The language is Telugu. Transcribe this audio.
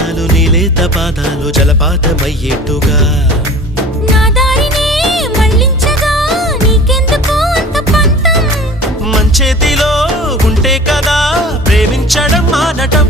నిమిషాలు నీలేత పాదాలు జలపాతమయ్యేట్టుగా నా దారినే మళ్ళించగా నీకెందుకు అంత పంతం మంచేతిలో ఉంటే కదా ప్రేమించడం మానటం